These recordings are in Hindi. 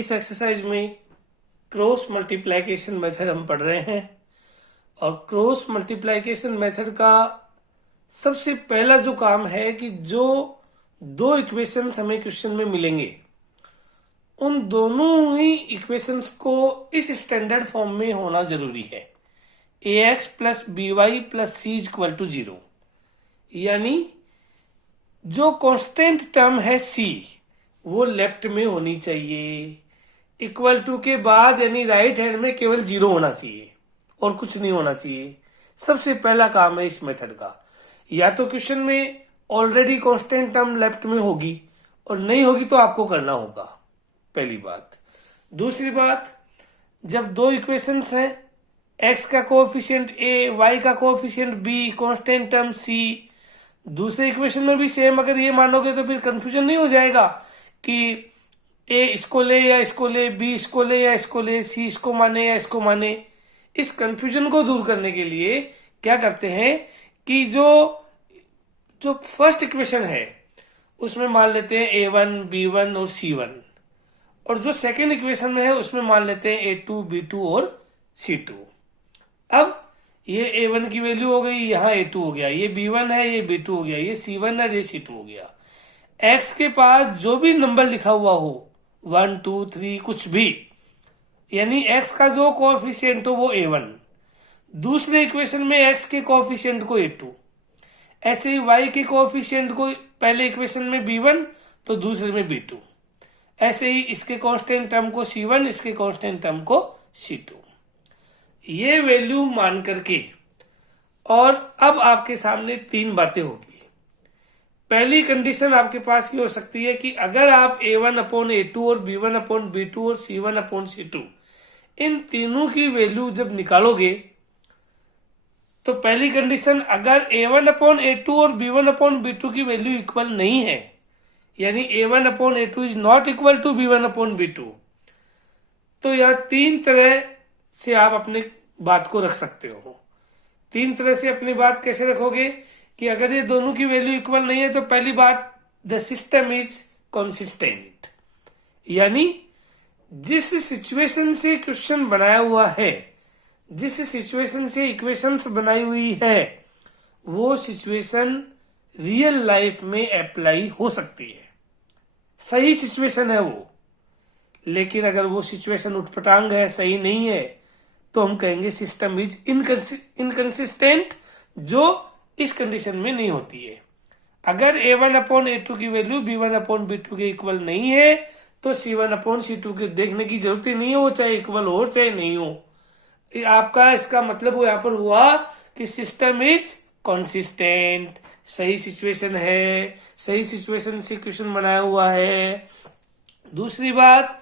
इस एक्सरसाइज में क्रॉस मल्टीप्लिकेशन मेथड हम पढ़ रहे हैं और क्रॉस मल्टीप्लिकेशन मेथड का सबसे पहला जो काम है कि जो दो इक्वेशंस हमें क्वेश्चन में मिलेंगे उन दोनों ही इक्वेशंस को इस स्टैंडर्ड फॉर्म में होना जरूरी है। ax plus B Y plus C equal to 0, यानी जो कांस्टेंट टर्म है c वो लेफ्ट में होनी चाहिए, इक्वल टू के बाद यानी राइट हैंड में केवल 0 होना चाहिए और कुछ नहीं होना चाहिए। सबसे पहला काम है इस मेथड का। या तो क्वेश्चन में ऑलरेडी कांस्टेंट टर्म लेफ्ट में होगी और नहीं होगी तो आपको करना होगा, पहली बात। दूसरी बात, जब दो इक्वेशंस हैं, x का कोएफिशिएंट a, y का coefficient b, constant term c, दूसरे इक्वेशन में भी सेम अगर ये मानोगे तो फिर कंफ्यूजन नहीं हो जाएगा कि a इसको ले या इसको ले, b इसको ले या इसको ले, c इसको माने या इसको माने। इस कंफ्यूजन को दूर करने के लिए क्या करते हैं कि जो फर्स्ट इक्वेशन है उसमें मान लेते हैं a1, b1 और c1, और जो सेकेंड इक्वेशन में है उसमें मान लेते हैं a2, b2 और c2। अब ये a1 की वैल्यू हो गई, यहाँ a2 हो गया, ये b1 है, ये b2 हो गया, ये c1 है, ये c2 हो गया। x के पास जो भी नंबर लिखा हुआ हो 1, 2, 3 कुछ भी, यानी x का जो कोएफिशिएंट हो वो a1, दूसरे इक्वेशन में x के कोएफिशिएंट को a2, ऐसे ही y के कोएफिशिएंट को पहले इक्वेशन में b1 तो दूसरे में b2, ऐसे ही इसके कांस्टेंट टर्म को c1, इसके कांस्टेंट टर्म को c2। ये वैल्यू मान करके और अब आपके सामने तीन बातें होगी। पहली कंडीशन आपके पास ये हो सकती है कि अगर आप a1 अपॉन a2 और b1 अपॉन b2 और c1 अपॉन c2 इन तीनों की वैल्यू जब निकालोगे तो पहली कंडीशन, अगर a1 अपॉन a2 और b1 अपॉन b2 की वैल्यू इक्वल नहीं है, यानी a1 upon a2 is not equal to b1 upon b2, तो यह तीन तरह से आप अपने बात को रख सकते हो। तीन तरह से अपनी बात कैसे रखोगे कि अगर ये दोनों की वैल्यू इक्वल नहीं है तो पहली बात, द सिस्टम इज कंसिस्टेंट, यानी जिस सिचुएशन से क्वेश्चन बनाया हुआ है, जिस सिचुएशन से इक्वेशंस बनाई हुई है, वो सिचुएशन रियल लाइफ में अप्लाई हो सकती है, सही सिचुएशन है वो। लेकिन अगर वो सिचुएशन उठपटांग है, सही नहीं है, तो हम कहेंगे सिस्टम इज इनकंसिस्टेंट, जो इस कंडीशन में नहीं होती है। अगर a1 अपॉन a2 की वैल्यू b1 अपॉन b2 के इक्वल नहीं है तो c1 अपॉन c2 के देखने की जरूरत ही नहीं है, वो चाहे इक्वल हो चाहे नहीं हो। आपका इसका मतलब वो यहाँ पर हुआ कि सिस्टम इज कंसिस्टेंट, सही सिचुएशन है, सही सिचुएशन से क्वेश्चन बनाया हुआ है। दूसरी बात,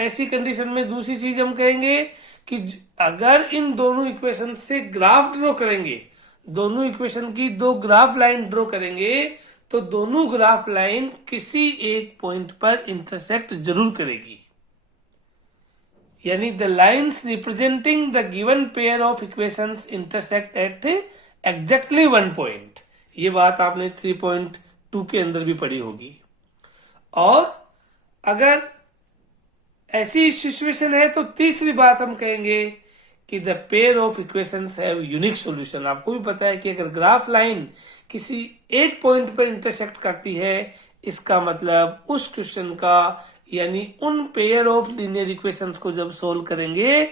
ऐसी कंडीशन में दूसरी चीज हम कहेंगे कि अगर इन दोनों इक्वेशन से ग्राफ ड्रॉ करेंगे, दोनों इक्वेशन की दो ग्राफ लाइन ड्रॉ करेंगे, तो दोनों ग्राफ लाइन किसी एक पॉइंट पर इंटरसेक्ट जरूर करेगी, यानी the lines representing the given pair of equations intersect at exactly one point. ये बात आपने 3.2 के अंदर भी पढ़ी होगी। और अगर ऐसी सिचुएशन है तो तीसरी बात हम कहेंगे कि the pair of equations have unique solution. आपको भी पता है कि अगर ग्राफ लाइन किसी एक पॉइंट पर इंटरसेक्ट करती है, इसका मतलब उस क्वेश्चन का, यानी उन पेयर ऑफ लीनियर इक्वेशंस को जब सोल्व करेंगे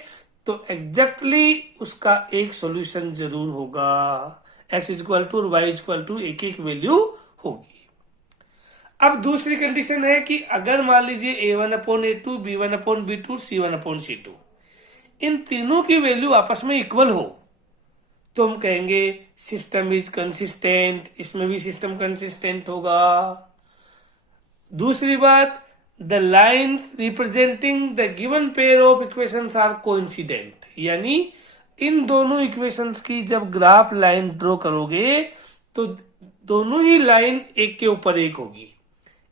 तो एग्जैक्टली उसका एक सॉल्यूशन जरूर होगा, x इक्वल टू और y इक्वल टू एक एक वैल्यू होगी। अब दूसरी कंडीशन है कि अगर मान लीजिए a1 upon a2, b1 upon b2, c1 upon c2 इन तीनों की वैल्यू आपस में इक्वल हो तो हम कहेंगे सिस्टम इज कंसिस्टेंट, इसमें भी सिस्टम कंसिस्टेंट होगा। दूसरी बात, the lines representing the given pair of equations are coincident, यानी इन दोनों इक्वेशंस की जब ग्राफ लाइन ड्रॉ करोगे तो दोनों ही लाइन एक के ऊपर एक होगी,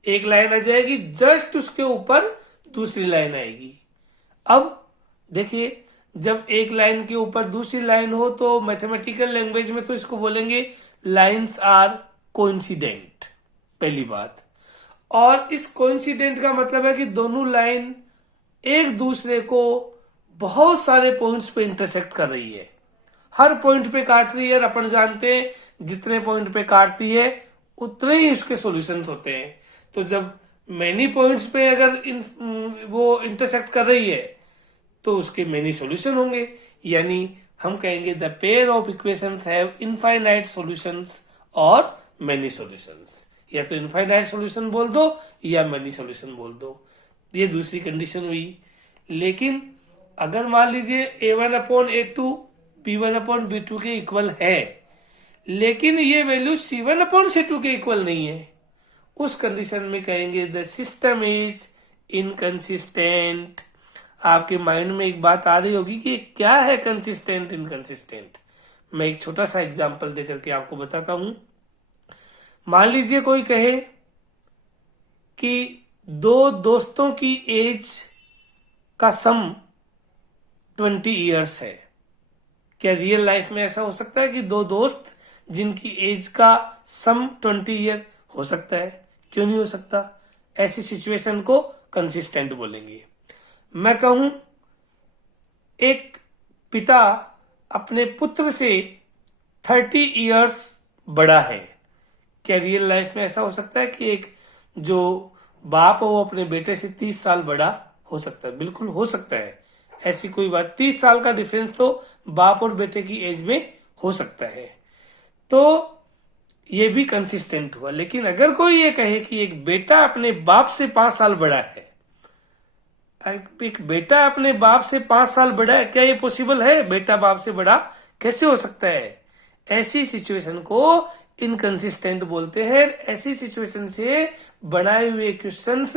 एक लाइन आ जाएगी, जस्ट उसके ऊपर दूसरी लाइन आएगी। अब देखिए, जब एक लाइन के ऊपर दूसरी लाइन हो तो मैथमेटिकल लैंग्वेज में तो इसको बोलेंगे लाइंस आर कोइंसिडेंट, पहली बात। और इस कोइंसिडेंट का मतलब है कि दोनों लाइन एक दूसरे को बहुत सारे पॉइंट्स पे इंटरसेक्ट कर रही है, हर पॉइंट पे काट रही है। और अपन जानते हैं जितने पॉइंट पे काटती है उतने ही उसके सॉल्यूशंस होते हैं। तो जब मैनी पॉइंट्स पे अगर वो इंटरसेक्ट कर रही है तो उसके मेनी सॉल्यूशन होंगे। यानी हम कहेंगे the pair of equations have infinite solutions और मेनी सॉल्यूशंस। या तो इनफाइनाइट सॉल्यूशन बोल दो या मेनी सॉल्यूशन बोल दो, ये दूसरी कंडीशन हुई। लेकिन अगर मान लीजिए a1/a2 b1/b2 के इक्वल है, लेकिन ये वैल्यू c1/c2 के इक्वल नहीं है, उस कंडीशन में कहेंगे द सिस्टम इज इनकंसिस्टेंट। आपके माइंड में एक बात आ रही होगी कि क्या है कंसिस्टेंट इनकंसिस्टेंट। मैं एक छोटा सा एग्जांपल देकर के आपको बताता हूं। मान लीजिए कोई कहे कि दो दोस्तों की एज का सम 20 ईयर्स है। क्या रियल लाइफ में ऐसा हो सकता है कि दो दोस्त जिनकी एज का सम 20 ईयर हो सकता है? क्यों नहीं हो सकता? ऐसी सिचुएशन को कंसिस्टेंट बोलेंगे। मैं कहूं एक पिता अपने पुत्र से 30 ईयर्स बड़ा है। क्या रियल लाइफ में ऐसा हो सकता है कि एक जो बाप है वो अपने बेटे से 30 साल बड़ा हो सकता है? बिल्कुल हो सकता है। ऐसी कोई बात, 30 साल का डिफरेंस तो बाप और बेटे की एज में हो सकता है। तो ये भी कंसिस्टेंट हुआ। लेकिन अगर कोई ये कहे कि एक बेटा अपने बाप से 5 साल बड़ा है, एक बेटा अपने बाप से 5 साल बड़ा है, क्या ये पॉसिबल है? बेटा बाप से बड़ा कैसे हो सकता है? ऐसी सिचुएशन को इनकंसिस्टेंट बोलते हैं। ऐसी सिचुएशन से बनाए हुए क्वेश्चंस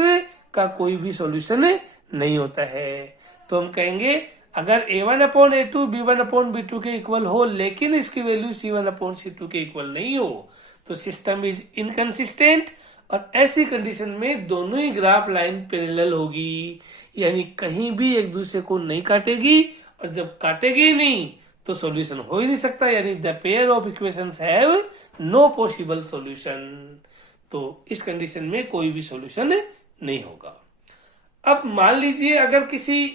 का कोई भी सॉल्यूशन नहीं होता है। तो हम कहेंगे अगर a1/a2 b1/b2 के इक्वल हो, लेकिन इसकी वैल्यू c1/c2 के इक्वल नहीं हो, तो सिस्टम इज इनकंसिस्टेंट। और ऐसी कंडीशन में दोनों ही ग्राफ लाइन पैरेलल होगी, यानी कहीं भी एक दूसरे को नहीं काटेगी। और जब काटेगी ही नहीं तो सॉल्यूशन हो ही नहीं सकता, यानी the pair of equations have no possible solution. तो इस कंडीशन में कोई भी सॉल्यूशन नहीं होगा। अब मान लीजिए अगर किसी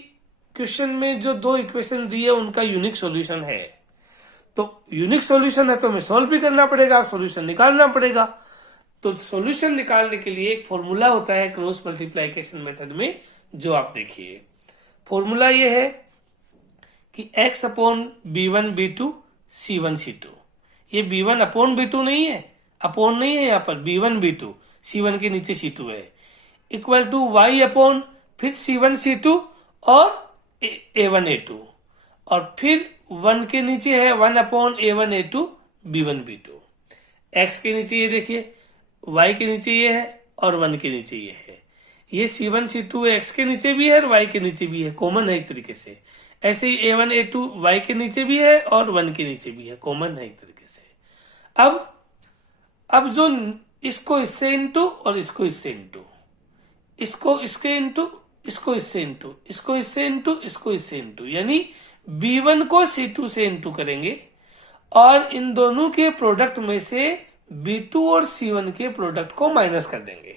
क्वेश्चन में जो दो इक्वेशन दी है उनका यूनिक सॉल्यूशन है, तो यूनिक सॉल्यूशन है तो हमें सॉल्व भी करना पड़ेगा, सॉल्यूशन निकालना पड़ेगा। तो सॉल्यूशन निकालने के लिए एक फॉर्मूला होता है क्रॉस मल्टीप्लिकेशन मेथड में, जो आप देखिए। फॉर्मूला ये है कि x/b1 b2 c1 c2। ये b1/b2 नहीं है, अपॉन नहीं है, यहाँ पर b1 b2 c1 के नीचे c2 है, इक्वल टू y/ फिर c1 c2 और a1 a2, और फिर 1 के नीचे है 1/a1 a2 b1 b2। x के नीचे ये देखिए, y के नीचे ये है और 1 के नीचे ये है। ये c1 c2 x के नीचे भी है और y के नीचे भी है, कॉमन है एक तरीके से। ऐसे ही a1 a2 y के नीचे भी है और 1 के नीचे भी है, कॉमन है एक तरीके से। अब जो इसको इससे इंटू और इसको इससे इंटू, इसको इसके इंटू, इसको इससे इंटू, इसको इससे इंटू, इसको इससे इंटू, यानी b1 को c2 से इंटू करेंगे और इन दोनों के प्रोडक्ट में से b2 और c1 के प्रोडक्ट को माइनस कर देंगे।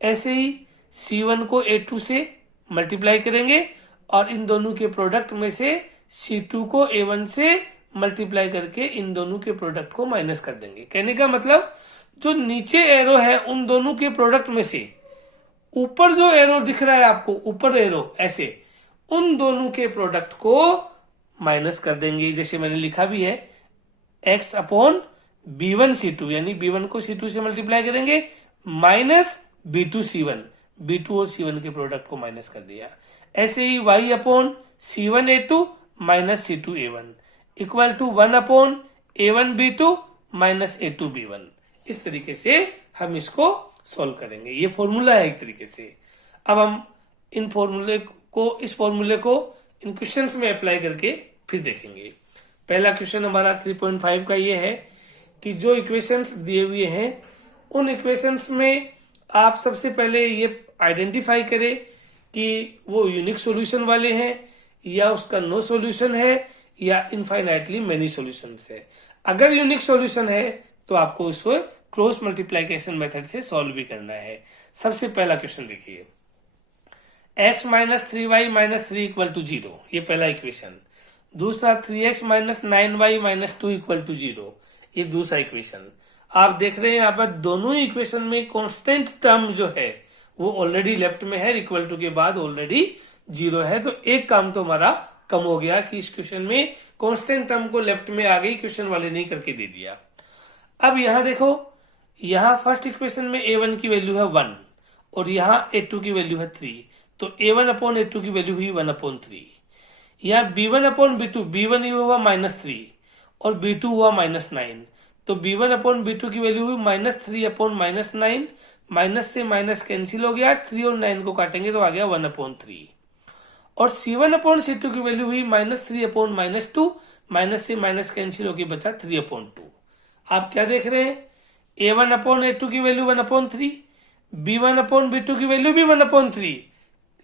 ऐसे ही c1 को a2 से मल्टीप्लाई करेंगे और इन दोनों के प्रोडक्ट में से c2 को a1 से मल्टीप्लाई करके इन दोनों के प्रोडक्ट को माइनस कर देंगे। कहने का मतलब जो नीचे एरो है उन दोनों के प्रोडक्ट में से ऊपर जो एरो दिख रहा है आपको, ऊपर एरो ऐसे, उन दोनों के प्रोडक्ट को माइनस कर देंगे। जैसे मैंने लिखा भी है x/b1 c2, यानी b1 को c2 से मल्टीप्लाई करेंगे माइनस b2 c1, b2 और c1 के प्रोडक्ट को माइनस कर दिया। ऐसे ही y/c1 a2 minus c2 a1 equal to 1/a1 b2 minus a2 b1। इस तरीके से हम इसको सॉल्व करेंगे। ये फॉर्मूला है एक तरीके से। अब हम इन इस फॉर्मूले को इन क्वेश्चंस में अप्लाई करके फिर देखेंगे। पहला क्वेश्चन हमारा 3.5 का ये है कि जो इक्वेशंस दिए हुए हैं उन इक्वेशंस में आप सबसे पहले ये आइडेंटिफाई करें कि वो यूनिक सॉल्यूशन वाले हैं या उसका नो सॉल्यूशन है या इनफाइनाइटली मेनी सॉल्यूशंस है। अगर यूनिक सॉल्यूशन है तो आपको उसको क्रॉस मल्टीप्लाइकेशन मेथड से सॉल्व भी करना है। सबसे पहला क्वेश्चन देखिए, x minus 3y minus 3 equal to 0, ये पहला इक्वेशन। दूसरा 3x minus 9y minus 2 equal to 0, ये दूसरा इक्वेशन। आप देख रहे हैं यहाँ पर दोनों ही इक्वेशन में कांस्टेंट टर्म जो है वो ऑलरेडी लेफ्ट में है, इक्वल टू के बाद ऑलरेडी 0 है। तो एक काम तो हमारा कम हो गया कि इस क्वेश्चन में कांस्टेंट टर्म को लेफ्ट में आ गई, क्वेश्चन वाले नहीं करके दे दिया। अब यहाँ देखो, यहाँ फर्स्ट इक्वेशन में a1 की वैल्यू है 1 और यहाँ a2 की वैल्यू है 3, तो a1 अपॉन a2 की वैल्यू हुई 1 अपॉन 3। यहाँ b1 अपॉन b2, b1 ये हुआ -3 और b2 हुआ -9, तो b1 अपॉन b2 की वैल्यू हुई -3 अपॉन -9, माइनस से माइनस कैंसिल हो गया, 3 और 9 को काटेंगे तो आ गया 1 अपॉन 3। और c1 अपॉन c2 की वैल्यू हुई -3 अपॉन -2, माइनस से माइनस कैंसिल होकर बचा 3 अपॉन 2। आप क्या देख रहे हैं, a1 अपॉन a2 की value 1 upon 3, b1 upon b2 की वैल्यू भी 1 अपॉन 3,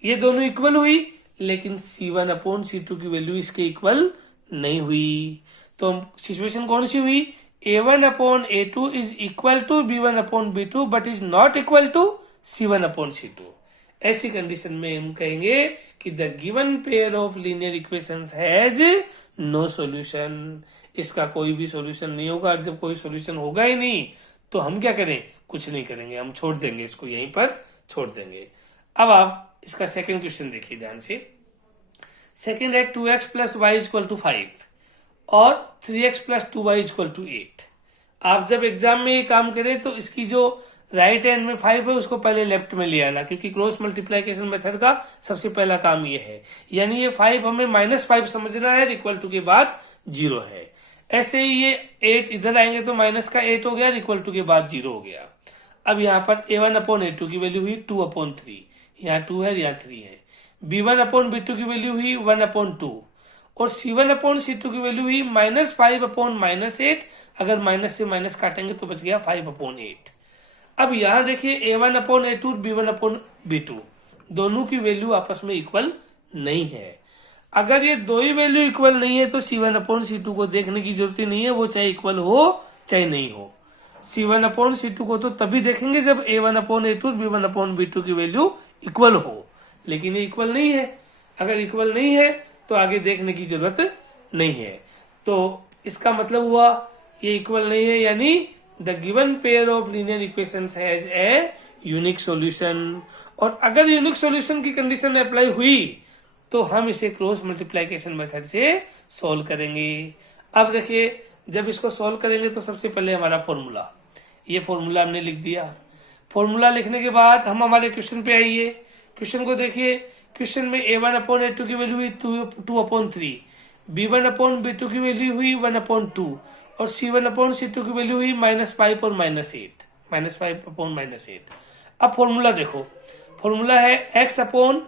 ये दोनों इक्वल हुई, लेकिन c1 अपॉन c2 की वैल्यू इसके इक्वल नहीं हुई। तो सिचुएशन कौन सी हुई, a1 upon a2 is equal to b1 upon b2 but is not equal to c1 upon c2। ऐसी कंडीशन में हम कहेंगे कि the given pair of linear equations has no solution, इसका कोई भी सॉल्यूशन नहीं होगा। जब कोई सॉल्यूशन होगा ही नहीं तो हम क्या करें, कुछ नहीं करेंगे, हम छोड़ देंगे, इसको यहीं पर छोड़ देंगे। अब आप इसका सेकंड क्वेश्चन देखिए ध्यान से। सेकंड है 2x plus Y equal to 5 और 3x plus 2y equal to 8। आप जब एग्जाम में ये काम करें तो इसकी जो राइट हैंड में 5 है उसको पहले लेफ्ट में ले आना, क्योंकि क्रॉस मल्टीप्लिकेशन मेथड का सबसे पहला काम ये है। यानी ये 5 हमें -5 समझना है, इक्वल टू के बाद 0 है। ऐसे ही ये 8 इधर आएंगे तो माइनस का 8 हो गया, इक्वल टू के बाद 0 हो गया। अब यहाँ पर a1 अपॉन a2 की वैल्यू हुई 2 अपॉन 3, यहाँ 2 है यहाँ 3 है। b1 अपॉन b2 की वैल्यू हुई 1 अपॉन 2 और c1 अपॉन c2 की वैल्यू हुई -5 अपॉन -8, अगर माइनस से माइनस काटेंगे तो बच गया 5 अपॉन 8। अब यहाँ देखिए a1 upon a2 b1 upon b2 दोनों की वैल्यू आपस में इक्वल नहीं है। अगर ये दो ही वैल्यू इक्वल नहीं है तो c1 अपॉन c2 को देखने की जरूरत ही नहीं है, वो चाहे इक्वल हो चाहे नहीं हो। c1 अपॉन c2 को तो तभी देखेंगे जब a1 upon a2 b1 upon b2 की वैल्यू इक्वल हो, लेकिन ये इक्वल नहीं है। अगर इक्वल नहीं है तो आगे देखने की जरूरत नहीं है। तो इसका मतलब हुआ ये इक्वल नहीं है, यानी the given pair of linear equations has a unique solution. और अगर यूनिक सॉल्यूशन की कंडीशन अप्लाई हुई तो हम इसे क्रॉस मल्टीप्लिकेशन मेथड से सॉल्व करेंगे। अब देखिए, जब इसको सॉल्व करेंगे तो सबसे पहले हमारा फॉर्मूला, ये फॉर्मूला हमने लिख दिया। फॉर्मूला लिखने के बाद हम हमारे क्वेश्चन पे आइए। क्वेश्चन को देखिए, क्वेश्चन में a1 अपॉन a2 की वैल्यू हुई 2 अपॉन 3, b1 अपॉन b2 की वैल्यू हुई 1 अपॉन 2 और c1 अपॉन c2 की वैल्यू हुई -5 और -8, -5 अपॉन -8। अब फॉर्मूला देखो, फॉर्मूला है x upon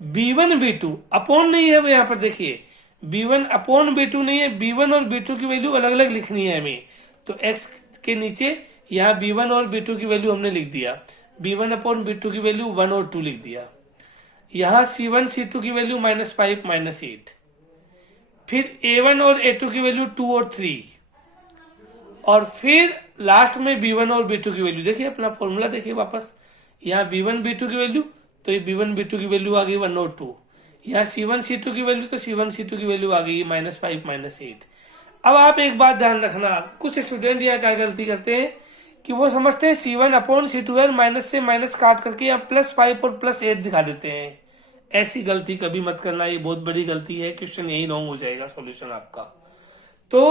b1 b2, upon नहीं है यहाँ पर, देखिए b1 अपॉन b2 नहीं है, b1 और b2 की वैल्यू अलग अलग लिखनी है हमें। तो x के नीचे यहाँ b1 और b2 की वैल्यू हमने लिख दिया, b1 अपॉन b2 की वैल्यू 1 और 2 लिख दिया। यहाँ c1 c2 की वैल्यू -5 -8, फिर a1 और a2 की वैल्यू 2 और 3, और फिर लास्ट में b1 और b2 की वैल्यू। देखिए अपना फॉर्मूला देखिए वापस, यहाँ b1 b2 की वैल्यू, तो ये b1 b2 की वैल्यू आ गई 1 और 2, यहाँ c1 c2 की वैल्यू, तो c1 c2 की वैल्यू आ गई -5 -8। अब आप एक बात ध्यान रखना, कुछ स्टूडेंट यहाँ क्या गलती करते हैं कि वो समझते हैं c1 अपॉन c2 है, माइनस से माइनस काट करके यहाँ +5 और +8 दिखा देते हैं। ऐसी गलती कभी मत करना, ये बहुत बड़ी गलती है, क्वेश्चन यही रॉन्ग हो जाएगा सॉल्यूशन आपका। तो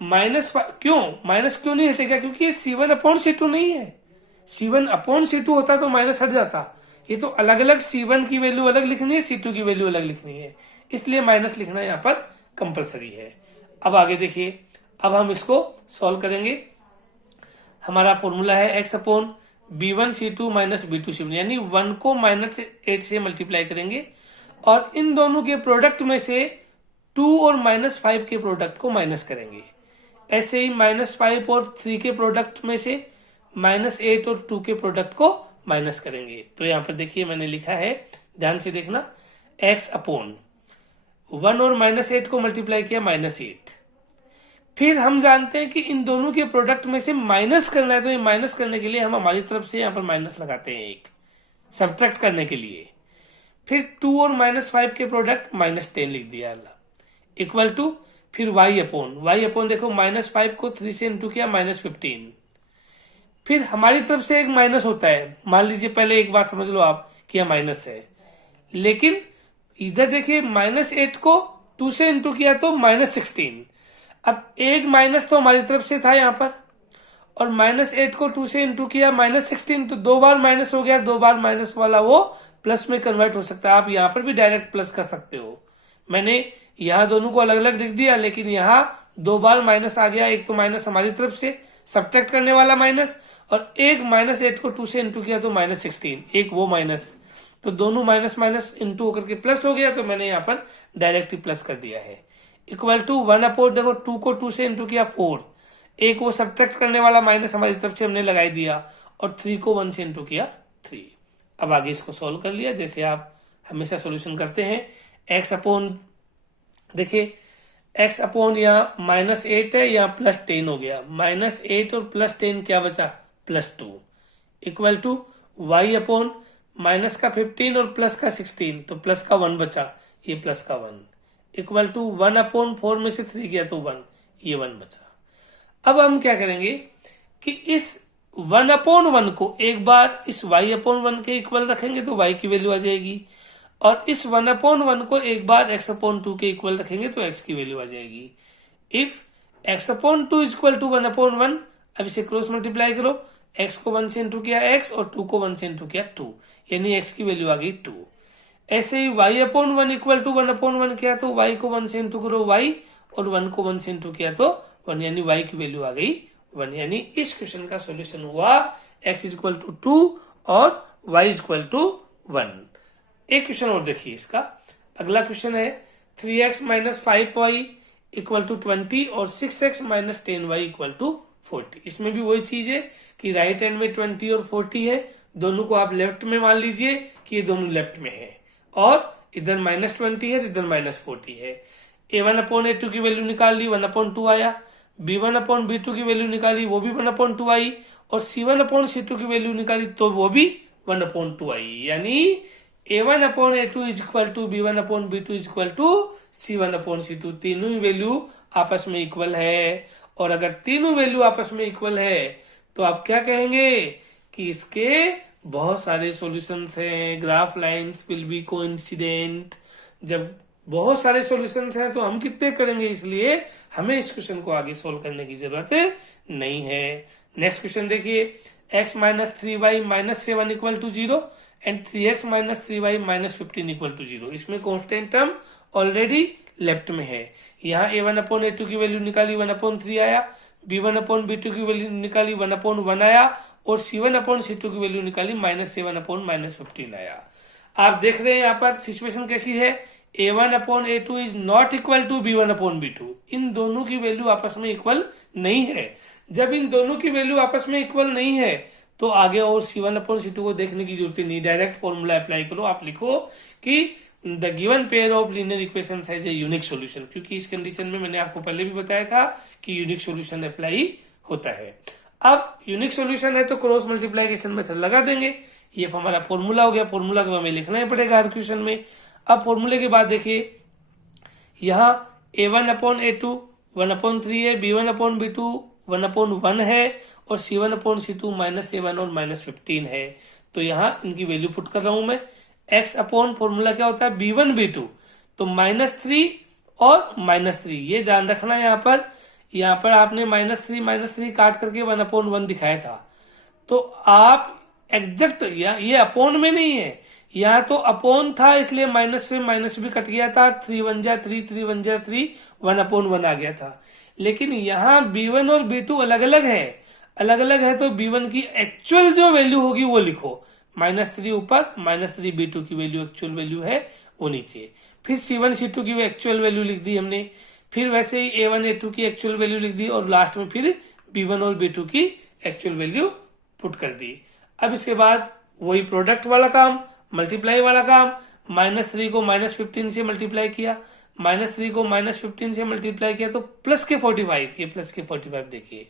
माइनस क्यों नहीं हटेगा, क्योंकि ये c1 अपॉन c2 नहीं है। c1 अपॉन c2 होता तो माइनस हट जाता। ये तो अलग अलग c1 की वैल्यू अलग लिखनी है, c2 की वैल्यू अलग लिखनी है, इसलिए माइनस लिखना यहाँ पर कंपलसरी है। अब आगे देखिए, अब हम इसको सॉल्व करेंगे। हमारा फॉर्मूला है x upon b1 c2 minus b2 c1, यानी 1 को -8 से मल्टीप्लाई करेंगे और इन दोनों के प्रोडक्ट में से 2 और -5 के प्रोडक्ट को माइनस करेंगे। ऐसे ही -5 और 3 के प्रोडक्ट में से -8 और 2 के प्रोडक्ट को माइनस करेंगे। तो यहाँ पर देखिए मैंने लिखा है, ध्यान से देखना, x अपॉन 1 और -8 को मल्टीप्लाई किया -8, फिर हम जानते हैं कि इन दोनों के प्रोडक्ट में से माइनस करना है, तो ये माइनस करने के लिए हम हमारी तरफ से यहाँ पर माइनस लगाते हैं एक, सब्ट्रैक्ट करने के लिए। फिर 2 और -5 के प्रोडक्ट -10 लिख दिया इक्वल टू, फिर y अपॉन देखो -5 को 3 से इंटू किया -15। फिर हमारी तरफ से एक माइनस होता है, मान लीजिए पहले एक बात समझ लो आप कि यह माइनस है, लेकिन इधर देखिए -8 को 2 से इंटू किया तो -16। अब एक माइनस तो हमारी तरफ से था यहाँ पर, और -8 को 2 से इंटू किया -16, तो 2 बार माइनस हो गया, 2 बार माइनस वाला वो प्लस में कन्वर्ट हो सकता है। आप यहाँ पर भी डायरेक्ट प्लस कर सकते हो, मैंने यहाँ दोनों को अलग अलग लिख दिया, लेकिन यहाँ 2 बार माइनस आ गया, एक तो माइनस हमारी तरफ से सब्ट्रैक्ट करने वाला माइनस, और एक -8 को 2 से इंटू किया तो -16, एक वो माइनस, तो दोनों माइनस माइनस इंटू होकर के प्लस हो गया, तो मैंने यहाँ पर डायरेक्ट ही प्लस कर दिया है। इक्वल टू 1 अपॉन देखो 2 को 2 से इंटू किया 4, एक वो सब्ट्रैक्ट करने वाला माइनस हमारी तरफ से हमने लगाई दिया, और 3 को 1 से इंटू किया 3। अब आगे इसको सॉल्व कर लिया जैसे आप हमेशा सॉल्यूशन करते हैं। एक्स अपॉन देखिए एक्स अपॉन यहाँ -8 है, यहाँ +10 हो गया, -8 और +10 क्या बचा +2, equal to Y upon minus का 15 और प्लस का 16, तो प्लस का 1 बचा, ये प्लस का 1, इक्वल टू 1 अपॉन 4 में से 3 गया तो 1, ये 1 बचा। अब हम क्या करेंगे कि इस 1 अपॉन 1 को एक बार इस y अपॉन 1 के इक्वल रखेंगे तो y की वैल्यू आ जाएगी, और इस 1 अपॉन 1 को एक बार x अपॉन 2 के इक्वल रखेंगे तो x की वैल्यू आ जाएगी। If x upon 2 equal to 1 upon 1, अब इसे क्रॉस मल्टीप्लाई करो, x को 1 से इंटू किया x और 2 को 1 से इंटू किया 2, यानी x की वैल्यू आ गई 2। ऐसे ही y upon 1 equal to 1 upon 1 किया तो y को 1 से इंटू करो y, और 1 को 1 से इंटू किया तो 1, यानी y की वैल्यू आ गई 1, यानी इस क्वेश्चन का सॉल्यूशन हुआ x इक्वल टू 2 और y इक्वल टू 1। एक क्वेश्चन और देखिए इसका, अगला क्वेश्चन है 3x minus 5y equal to 20 और 6x minus 10y equal to 40। इसमें भी वही चीज है कि राइट हैंड में 20 और 40 है, दोनों को आप लेफ्ट में मान लीजिए कि ये दोनों लेफ्ट में है, और इधर -20 है, इधर -40 है। a1 अपॉन a2 की वैल्यू निकाल ली, 1 अपॉन 2 आया, b1 अपॉन b2 की वैल्यू निकाली, वो भी 1 अपॉन 2 आई, और c1 अपॉन c2 की वैल्यू निकाली तो वो भी 1 अपॉन 2 आई, यानी a1 upon a2 is equal to b1 upon b2 is equal to c1 upon c2। तीनों ही वैल्यू आपस में इक्वल है, और अगर तीनों वैल्यू आपस में इक्वल है तो आप क्या कहेंगे कि इसके बहुत सारे सॉल्यूशंस हैं, graph lines will be coincident. जब बहुत सारे सॉल्यूशंस हैं तो हम कितने करेंगे, इसलिए हमें इस क्वेश्चन को आगे सोल्व करने की जरूरत नहीं है। नेक्स्ट क्वेश्चन देखिए, x minus 3y minus 7 equal to 0 and 3x minus 3y minus 15 equal to 0। इसमें कॉन्स्टेंट टर्म ऑलरेडी लेफ्ट में है, यहाँ a1 अपॉन a2 की वैल्यू निकाली 1 अपॉन 3 आया, b1 अपॉन b2 की वैल्यू निकाली 1 अपॉन 1 आया, और c1 अपॉन c2 की वैल्यू निकाली -7 अपॉन -15 आया। आप देख रहे हैं यहाँ पर सिचुएशन कैसी है, a1 upon a2 is not equal to b1 upon b2। इन दोनों की वैल्यू आपस में इक्वल नहीं है। जब इन दोनों की वैल्यू आपस में इक्वल नहीं है तो आगे और c1 अपॉन c2 को देखने की जरूरत नहीं, डायरेक्ट फॉर्मूला अप्लाई करो। आप लिखो कि the given pair of linear equations has a unique solution, क्योंकि इस कंडीशन में मैंने आपको पहले भी बताया था कि यूनिक सॉल्यूशन अप्लाई होता है। अब यूनिक सॉल्यूशन है तो क्रॉस मल्टीप्लिकेशन मेथड लगा देंगे, ये हमारा फॉर्मूला हो गया। फॉर्मूला तो हमें लिखना ही पड़ेगा हर क्वेश्चन में। अब फॉर्मूले के बाद देखिए, यहाँ a1 अपॉन a2 1 अपॉन 3 है, b1 अपॉन b2 1 अपॉन 1 है, और c1 अपॉन c2 -7 और -15 है। तो यहाँ इनकी वैल्यू पुट कर रहा हूं मैं। x अपॉन फॉर्मूला क्या होता है b1 b2, तो -3 और -3, ये ध्यान रखना। यहाँ पर आपने -3 काट करके 1 अपॉन 1 दिखाया था, तो आप एग्जैक्ट ये अपॉन में नहीं है, यहाँ तो अपॉन था इसलिए माइनस से माइनस भी कट गया था, 3 1 जा 3 3 1 जा 3 1 अपॉन 1 आ गया था। लेकिन यहाँ b1 और b2 अलग अलग है, तो b1 की एक्चुअल जो वैल्यू होगी वो लिखो, -3 ऊपर, -3 b2 की वैल्यू एक्चुअल वैल्यू है वो नीचे, फिर c1 c2 की एक्चुअल वैल्यू लिख दी हमने, फिर वैसे ही a1 a2 की एक्चुअल वैल्यू लिख दी, और लास्ट में फिर b1 और b2 की एक्चुअल वैल्यू पुट कर दी। अब इसके बाद वही प्रोडक्ट वाला काम, मल्टीप्लाई वाला काम, -3 को -15 से मल्टीप्लाई किया, -3 को -15 से मल्टीप्लाई किया तो प्लस के 45, ये प्लस के 45 देखिए।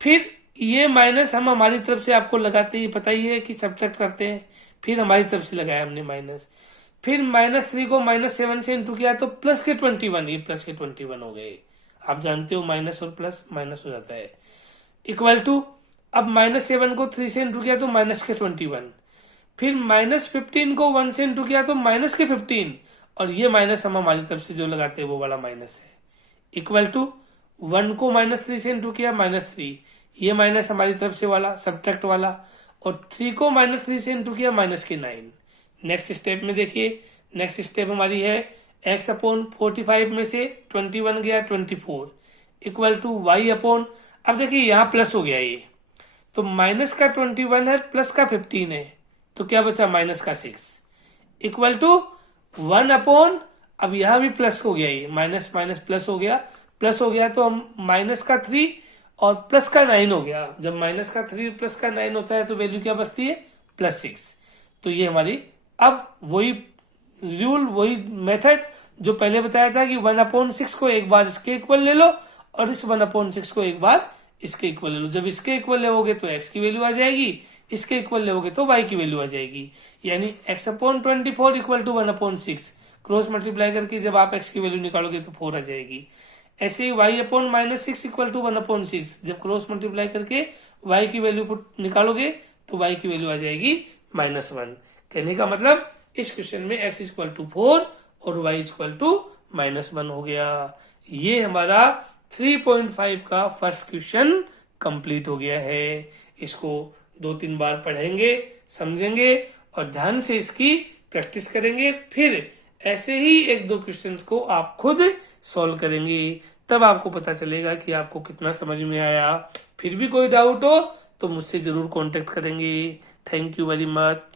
फिर ये माइनस हम हमारी तरफ से आपको लगाते ही पता ही है कि सब्ट्रैक्ट करते हैं, फिर हमारी तरफ से लगाया हमने माइनस। फिर -3 को -7 से इंटू किया तो प्लस के 21, ये प्लस के 21 हो गए। आप जानते हो माइनस और प्लस माइनस हो जाता है। इक्वल टू अब -7 को 3 से इंटू किया तो माइनस के 21, फिर -15 को 1 से इंटू किया तो माइनस के 15, और ये माइनस हम हमारी तरफ से जो लगाते हैं वो वाला माइनस है। इक्वल टू 1 को -3 से इंटू किया -3, ये माइनस हमारी तरफ से वाला सब्ट्रैक्ट वाला, और 3 को -3 से इंटू किया माइनस के 9। नेक्स्ट स्टेप में देखिए, नेक्स्ट स्टेप हमारी है x अपॉन 45 में से 21 गया 24 इक्वल टू y अपॉन, अब देखिए यहाँ प्लस हो गया ये, तो माइनस का 21 है प्लस का 15 है, तो क्या बचा माइनस का 6 इक्वल टू 1 अपॉन, अब यहां भी प्लस हो गया, ये माइनस माइनस प्लस हो गया, प्लस हो गया तो हम माइनस का 3 और प्लस का 9 हो गया। जब माइनस का 3 प्लस का 9 होता है तो वैल्यू क्या बचती है +6। तो ये हमारी, अब वही रूल वही मेथड जो पहले बताया था कि 1/6 को एक बार इसके इक्वल ले लो और इस 1/6 को एक बार इसके इक्वल ले लो। जब इसके इक्वल लोगे तो x की वैल्यू आ जाएगी, इसके इक्वल लोगे तो y की वैल्यू आ जाएगी, यानी x/24 equal to 1/6। Cross multiply करके जब आप x की वैल्यू निकालोगे तो 4 आ जाएगी। ऐसे ही y/-6 इक्वल टू 1/6, जब क्रॉस मल्टीप्लाई करके y की वैल्यू निकालोगे तो y की वैल्यू आ जाएगी -1। कहने का मतलब इस क्वेश्चन में x इक्वल टू 4 और y इक्वल टू -1 हो गया। ये हमारा 3.5 का फर्स्ट क्वेश्चन कंप्लीट हो गया है। इसको 2-3 बार पढ़ेंगे, समझेंगे और ध्यान से इसकी प्रैक्टिस करेंगे। फिर ऐसे ही 1-2 क्वेश्चंस को आप खुद सॉल्व करेंगे, तब आपको पता चलेगा कि आपको कितना समझ में आया। फिर भी कोई डाउट हो तो मुझसे जरूर कांटेक्ट करेंगे। Thank you very much.